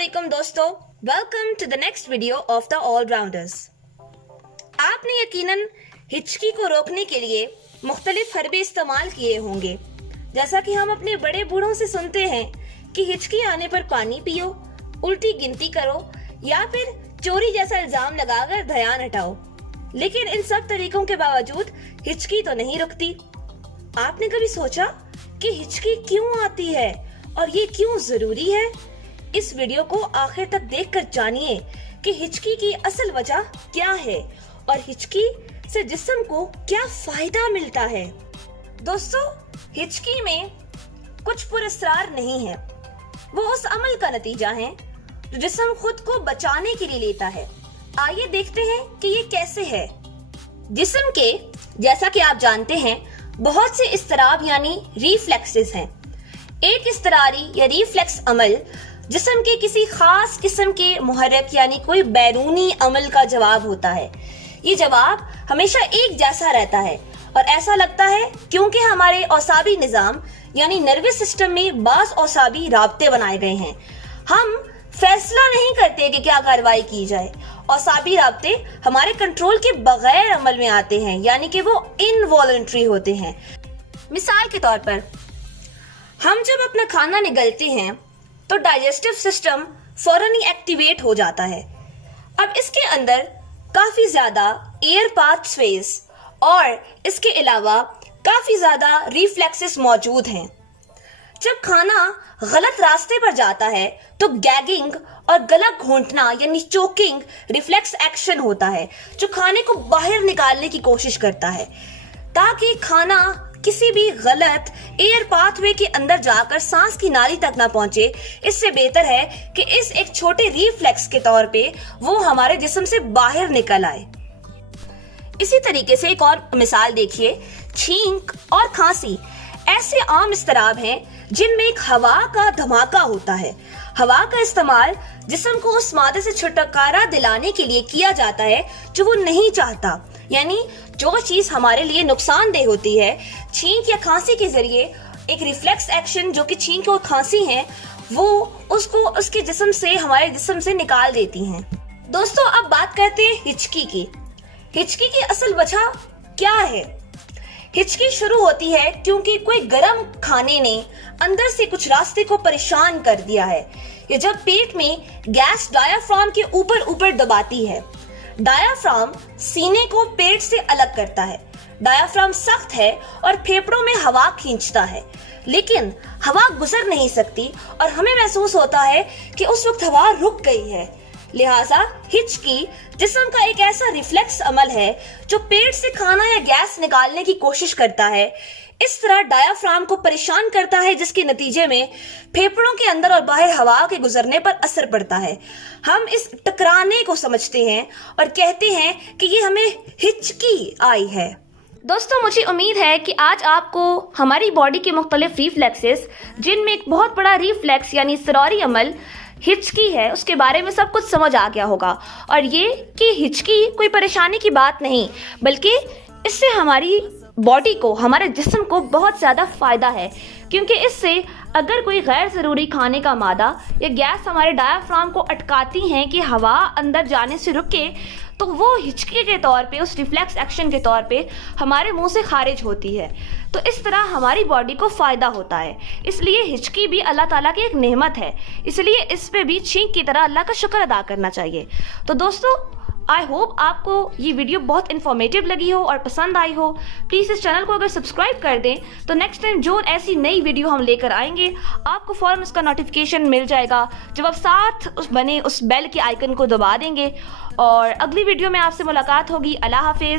अस्सलामुअलैकुम दोस्तों, welcome to the next video of the allrounders. आपने यकीनन हिचकी को रोकने के लिए मुख्तलिफ हरबे इस्तेमाल किए होंगे। जैसा कि हम अपने बड़े बूढ़ों से सुनते हैं कि हिचकी आने पर पानी पियो, उल्टी गिनती करो या फिर चोरी जैसा इल्जाम लगाकर ध्यान हटाओ। लेकिन इन सब तरीकों के बावजूद हिचकी तो नहीं रुकती। आपने कभी सोचा कि हिचकी क्यों आती है और ये क्यों जरूरी है? इस वीडियो को आखिर तक देखकर जानिए कि हिचकी की असल वजह क्या है और हिचकी से जिस्म को क्या फायदा मिलता है। दोस्तों, हिचकी में कुछ पुरस्कार नहीं है, वो उस अमल का नतीजा है जो जिस्म खुद को बचाने के लिए लेता है। आइए देखते हैं कि ये कैसे है। जिस्म के, जैसा कि आप जानते हैं, बहुत से इस्तराब यानी रिफ्लेक्सेस हैं। एक इस्तरारी या रिफ्लेक्स अमल जिस्म के किसी खास किस्म के मुहर्रिक यानी कोई बैरूनी अमल का जवाब होता है। ये जवाब हमेशा एक जैसा रहता है और ऐसा लगता है क्योंकि हमारे औसाबी निज़ाम यानी नर्वस सिस्टम में बाज़ औसाबी राब्ते बनाए गए हैं। हम फैसला नहीं करते कि क्या कार्रवाई की जाए। औसाबी राब्ते हमारे कंट्रोल के बगैर अमल में आते हैं, यानी कि वो इनवॉलंटरी होते हैं। मिसाल के तौर पर, हम जब अपना खाना निगलते हैं तो डाइजेस्टिव सिस्टम फौरन ही एक्टिवेट हो जाता है। अब इसके अंदर काफी ज्यादा एयर पाथवेज और इसके अलावा काफी ज्यादा रिफ्लेक्सेस मौजूद हैं। जब खाना गलत रास्ते पर जाता है तो गैगिंग और गला घोंटना यानी चोकिंग रिफ्लेक्स एक्शन होता है जो खाने को बाहर निकालने की कोशिश करता है ताकि खाना किसी भी गलत एयर पाथवे के अंदर जाकर सांस की नाली तक ना पहुंचे। इससे बेहतर है कि इस एक छोटे रिफ्लेक्स के तौर पे वो हमारे जिस्म से बाहर निकल आए। इसी तरीके से एक और मिसाल देखिए, छींक और खांसी ऐसे आम इस्तराब हैं जिनमें एक हवा का धमाका होता है। हवा का इस्तेमाल जिस्म को उस मादे से छुटकारा दिलाने के लिए किया जाता है जो वो नहीं चाहता, यानी जो चीज हमारे लिए नुकसानदेह होती है। छींक या खांसी के जरिए एक रिफ्लेक्स एक्शन जो कि छींक और खांसी है वो उसको उसके जिस्म से, हमारे जिस्म से निकाल देती हैं। दोस्तों, अब बात करते हैं हिचकी की। हिचकी की असल वजह क्या है? हिचकी शुरू होती है क्योंकि कोई गर्म खाने ने अंदर से कुछ रास्ते को परेशान कर दिया है। ये जब पेट में गैस डायाफ्राम के ऊपर दबाती है। डायाफ्राम सीने को पेट से अलग करता है। डायाफ्राम सख्त है और फेफड़ों में हवा खींचता है, लेकिन हवा गुजर नहीं सकती और हमें महसूस होता है कि उस वक्त हवा रुक गई है। लिहाजा हिचकी जिस्म का एक ऐसा रिफ्लेक्स अमल है जो पेट से खाना या गैस निकालने की कोशिश करता है। इस तरह डायाफ्राम को परेशान करता है, जिसके नतीजे में फेफड़ों के अंदर और बाहर हवा के गुजरने पर असर पड़ता है। हम इस टकराने को समझते हैं और कहते हैं कि ये हमें हिचकी आई है। दोस्तों, मुझे उम्मीद है कि आज आपको हमारी बॉडी के मुख्तलिफ रिफ्लेक्सेस, जिनमें एक बहुत बड़ा रिफ्लेक्स यानी इज़्तिरारी अमल हिचकी है, उसके बारे में सब कुछ समझ आ गया होगा। और ये कि हिचकी कोई परेशानी की बात नहीं, बल्कि इससे हमारी बॉडी को, हमारे जिस्म को बहुत ज़्यादा फ़ायदा है, क्योंकि इससे अगर कोई गैर ज़रूरी खाने का मादा या गैस हमारे डायाफ्राम को अटकाती हैं कि हवा अंदर जाने से रुके, तो वो हिचकी के तौर पे, उस रिफ्लेक्स एक्शन के तौर पे हमारे मुंह से खारिज होती है। तो इस तरह हमारी बॉडी को फ़ायदा होता है। इसलिए हिचकी भी अल्लाह ताला की एक नेमत है, इसलिए इस पे भी छींक की तरह अल्लाह का शुक्र अदा करना चाहिए। तो दोस्तों, आई होप आपको ये वीडियो बहुत इन्फॉर्मेटिव लगी हो और पसंद आई हो। प्लीज़ इस चैनल को अगर सब्सक्राइब कर दें तो नेक्स्ट टाइम जो ऐसी नई वीडियो हम लेकर आएंगे आपको फ़ौरन उसका नोटिफिकेशन मिल जाएगा जब आप साथ उस बेल के आइकन को दबा देंगे। और अगली वीडियो में आपसे मुलाकात होगी। अल्लाह हाफिज़।